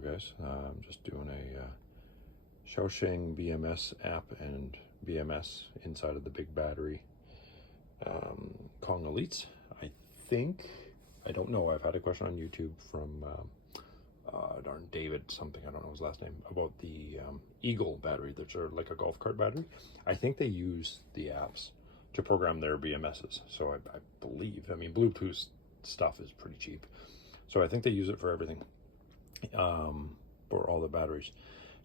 guys. I'm just doing a XIAOXIANG BMS app and BMS inside of the BigBattery Kong Elites. I don't know, I've had a question on YouTube from darn David something, I don't know his last name, about the Eagle battery that's like a golf cart battery. I think they use the apps to program their BMSs. So I believe, I mean, Bluetooth stuff is pretty cheap. So I think they use it for everything, for all the batteries.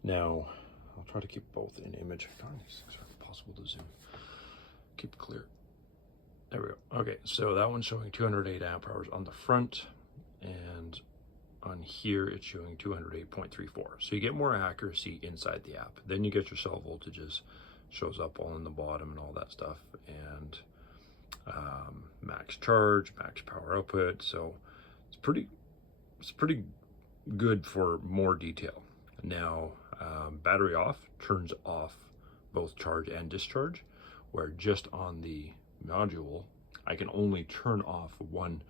Now, I'll try to keep both in image. Darn, these things are impossible to zoom. Keep it clear. There we go. Okay, so that one's showing 208 amp hours on the front, and on here it's showing 208.34. So you get more accuracy inside the app. Then you get your cell voltages, shows up all in the bottom and all that stuff, and max charge, max power output. So it's pretty good for more detail. Now, battery off turns off both charge and discharge, where just on the module I can only turn off one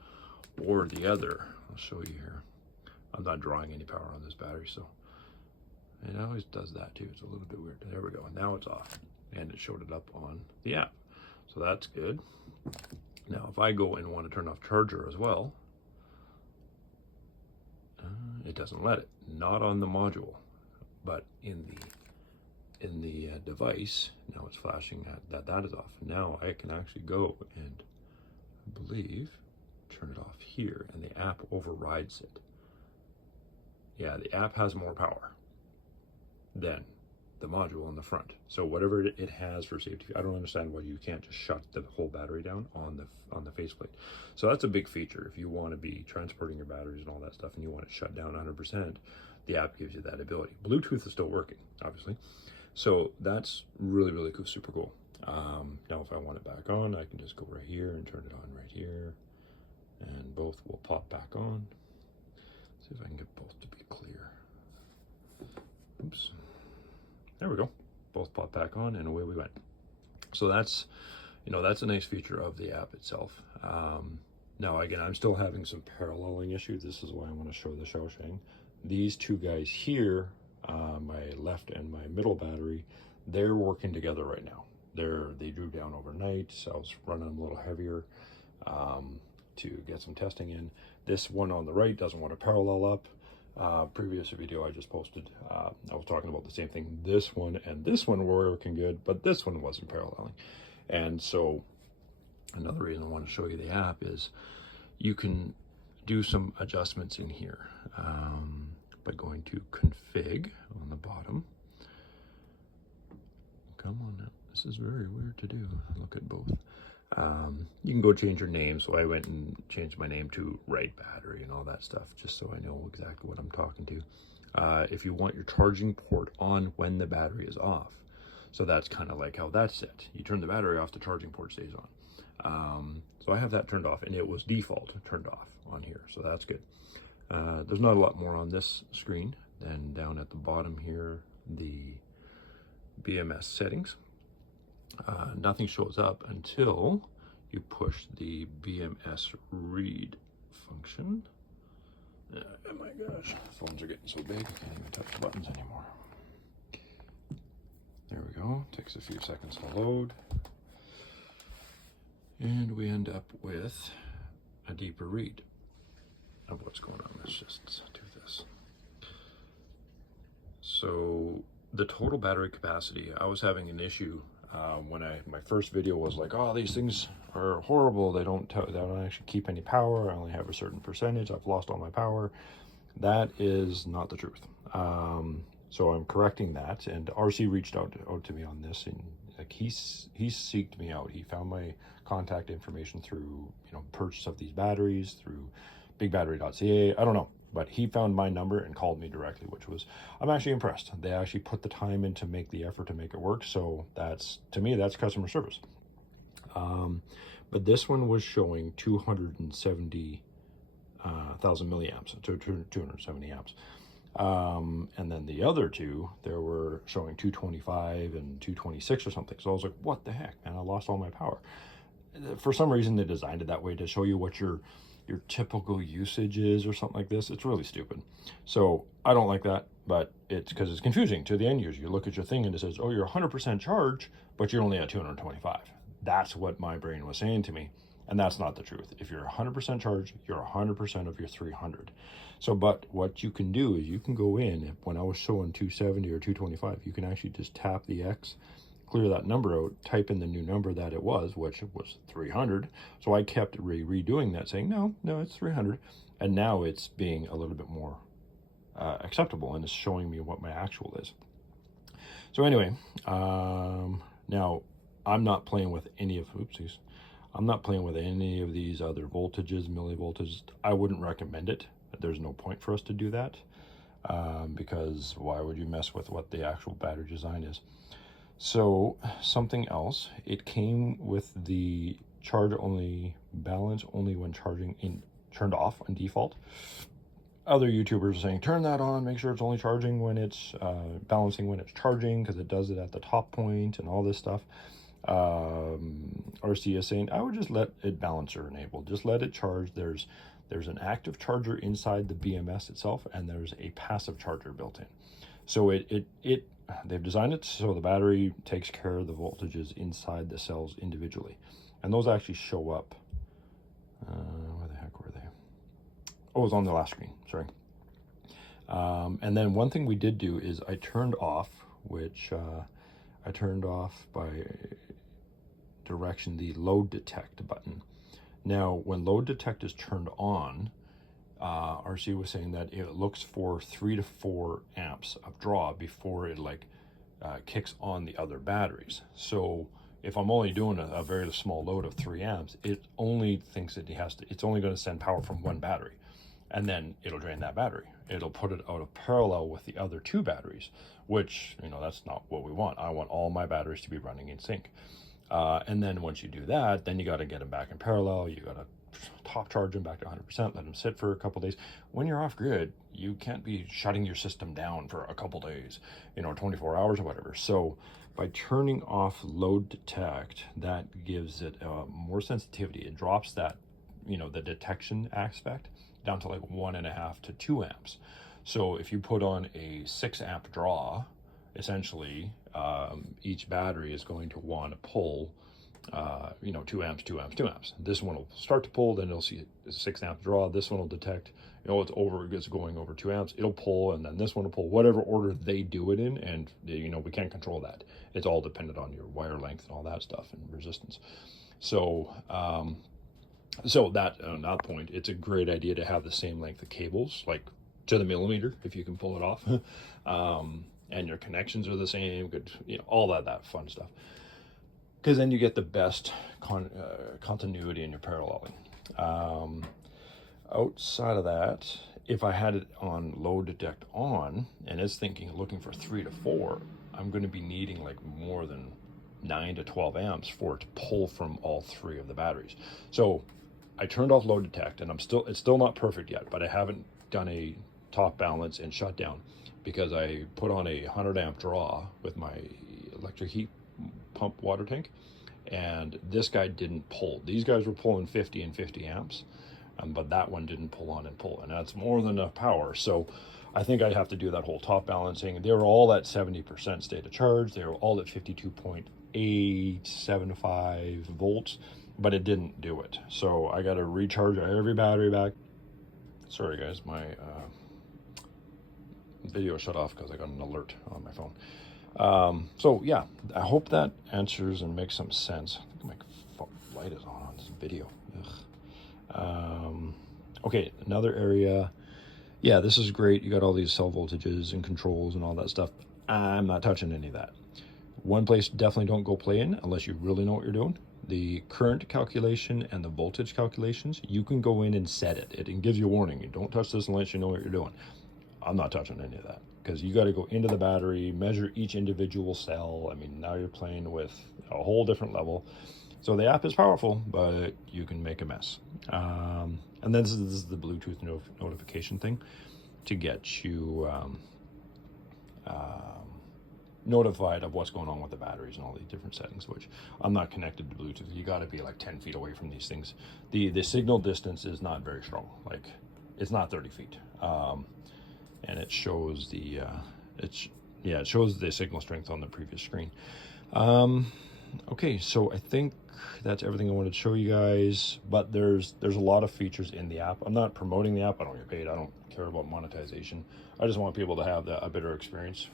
or the other. I'll show you here. I'm not drawing any power on this battery, so it always does that too. It's a little bit weird. There we go. And now it's off, and it showed it up on the app, so that's good. Now if I go and want to turn off charger as well, it doesn't let it. Not on the module, but in the device. Now it's flashing that is off. Now I can actually go and, I believe, turn it off here, and the app overrides it. Yeah, the app has more power than the module on the front. So whatever it has for safety, I don't understand why you can't just shut the whole battery down on the faceplate. So that's a big feature. If you want to be transporting your batteries and all that stuff, and you want it shut down 100%, the app gives you that ability. Bluetooth is still working, obviously. So that's really cool, super cool. Now if I want it back on, I can just go right here and turn it on right here, and both will pop back on. See if I can get both to be clear. Oops. There we go. Both pop back on, and away we went. So that's, that's a nice feature of the app itself. Now again, I'm still having some paralleling issues. This is why I want to show the XIAOXIANG. These two guys here, my left and my middle battery, they're working together right now. They drew down overnight, so I was running them a little heavier to get some testing in. This one on the right doesn't want to parallel up. Previous video I just posted, I was talking about the same thing. This one and this one were working good, but this one wasn't paralleling. And so another reason I want to show you the app is you can do some adjustments in here by going to config on the bottom. Come on now, this is very weird to do. Look at both. You can go change your name. So I went and changed my name to Right Battery and all that stuff, just so I know exactly what I'm talking to. If you want your charging port on when the battery is off, so that's kind of like how that's set. You turn the battery off, the charging port stays on. So I have that turned off, and it was default turned off on here, so that's good. There's not a lot more on this screen. Then down at the bottom here, the BMS settings. Nothing shows up until you push the BMS read function. Oh my gosh, phones are getting so big I can't even touch the buttons anymore. There we go. Takes a few seconds to load, and we end up with a deeper read of what's going on. Let's just do this. So the total battery capacity, I was having an issue when my first video was like, oh, these things are horrible. They don't actually keep any power. I only have a certain percentage. I've lost all my power. That is not the truth. So I'm correcting that. And RC reached out to me on this, and like he seeked me out. He found my contact information through purchase of these batteries through BigBattery.ca. I don't know. But he found my number and called me directly, which was, I'm actually impressed. They actually put the time in to make the effort to make it work. So that's, to me, that's customer service. But this one was showing 270,000 milliamps, 270 amps. And then the other two, they were showing 225 and 226 or something. So I was like, what the heck, man, I lost all my power. For some reason, they designed it that way to show you what your your typical usage is or something like this. It's really stupid. So I don't like that, but it's because it's confusing to the end user. You look at your thing and it says, oh, you're 100% charge, but you're only at 225. That's what my brain was saying to me. And that's not the truth. If you're 100% charged, you're 100% of your 300. So, but what you can do is you can go in, when I was showing 270 or 225, you can actually just tap the X, clear that number out, type in the new number that it was, which was 300. So I kept redoing that, saying, no, it's 300. And now it's being a little bit more acceptable, and it's showing me what my actual is. So anyway, now I'm not playing with any of, oopsies. I'm not playing with any of these other voltages, millivoltages. I wouldn't recommend it. There's no point for us to do that because why would you mess with what the actual battery design is? So something else, it came with the charge only, balance only when charging turned off on default. Other YouTubers are saying, turn that on, make sure it's only charging when it's balancing when it's charging, because it does it at the top point and all this stuff. RC is saying, I would just let it balancer enabled, just let it charge. There's an active charger inside the BMS itself, and there's a passive charger built in. So they've designed it so the battery takes care of the voltages inside the cells individually, and those actually show up. Where the heck were they? Oh, it was on the last screen, sorry. And then one thing we did do is I turned off, which I turned off by direction, the load detect button. Now, when load detect is turned on, RC was saying that it looks for 3 to 4 amps of draw before it kicks on the other batteries. So if I'm only doing a very small load of 3 amps, it only thinks that it's only going to send power from one battery, and then it'll drain that battery. It'll put it out of parallel with the other 2 batteries, which, that's not what we want. I want all my batteries to be running in sync. And then once you do that, then you got to get them back in parallel. You got to top charge them back to 100%, let them sit for a couple days. When you're off grid, you can't be shutting your system down for a couple days, 24 hours or whatever. So by turning off load detect, that gives it more sensitivity. It drops that, the detection aspect down to like 1.5 to 2 amps. So if you put on a 6 amp draw, essentially each battery is going to want to pull 2 amps, 2 amps, 2 amps. This one will start to pull, then you'll see a 6 amp draw. This one will detect, it's going over 2 amps. It'll pull, and then this one will pull, whatever order they do it in. And we can't control that. It's all dependent on your wire length and all that stuff and resistance. So that on that point, it's a great idea to have the same length of cables, like to the millimeter, if you can pull it off. And your connections are the same, good, all that fun stuff. Because then you get the best continuity in your paralleling. Outside of that, if I had it on load detect on, and it's looking for 3 to 4, I'm going to be needing like more than 9 to 12 amps for it to pull from all 3 of the batteries. So I turned off load detect, and it's still not perfect yet, but I haven't done a top balance and shutdown, because I put on a 100 amp draw with my electric heat pump water tank, and this guy didn't pull. These guys were pulling 50 and 50 amps, but that one didn't pull on and pull, and that's more than enough power. So I think I'd have to do that whole top balancing. They were all at 70% state of charge. They were all at 52.875 volts, but it didn't do it. So I got to recharge every battery back. Sorry guys, my video shut off because I got an alert on my phone. So yeah, I hope that answers and makes some sense. I think my light is on this video. Okay, another area. Yeah, this is great. You got all these cell voltages and controls and all that stuff. I'm not touching any of that. One place definitely don't go play in unless you really know what you're doing. The current calculation and the voltage calculations, you can go in and set it. It gives you a warning. You don't touch this unless you know what you're doing. I'm not touching any of that, because you got to go into the battery, measure each individual cell. I mean, now you're playing with a whole different level. So the app is powerful, but you can make a mess. And then this is the Bluetooth notification thing to get you notified of what's going on with the batteries and all these different settings, which I'm not connected to Bluetooth. You got to be like 10 feet away from these things. The signal distance is not very strong. Like, it's not 30 feet. And it shows the, it shows the signal strength on the previous screen. Okay, so I think that's everything I wanted to show you guys, but there's a lot of features in the app. I'm not promoting the app. I don't get paid. I don't care about monetization. I just want people to have a better experience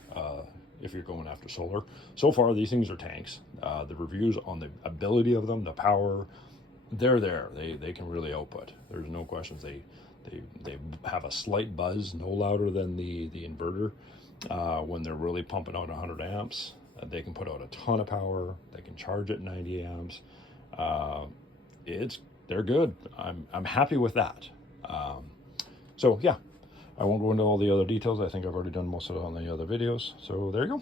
if you're going after solar. So far, these things are tanks. The reviews on the ability of them, the power, they're there. They can really output. There's no questions. They have a slight buzz, no louder than the inverter. When they're really pumping out 100 amps, they can put out a ton of power. They can charge at 90 amps. They're good. I'm happy with that. So yeah, I won't go into all the other details. I think I've already done most of it on the other videos. So there you go.